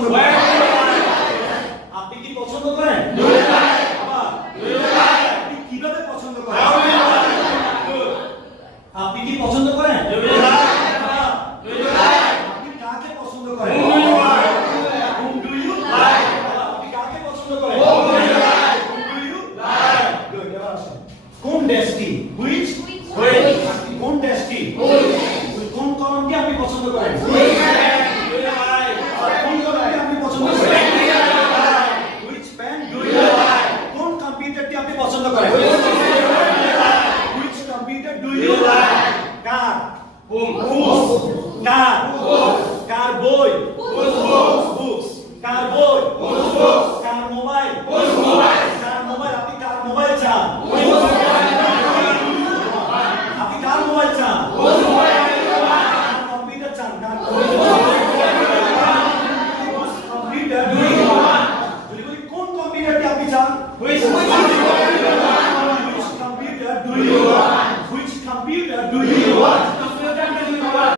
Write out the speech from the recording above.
পছন্দ করেন? আপনি কি পছন্দ করেন? কীভাবে পছন্দ করেন? আপনি কি পছন্দ করেন? কোন টেস্টি হুইচ কোন ডেস্টি কোন কলমকে আপনি পছন্দ করেন? করে Which computer do you like? Car whom whose car whose কার বই whose books books কার বই whose books কার মোবাইল whose mobile কার মোবাইল আপনি কার মোবাইল চান whose mobile আপনি কার মোবাইল চান whose mobile কার কম্পিউটার চান কার কম্পিউটার যদি বলি কোন কম্পিউটারটি আপনি চান which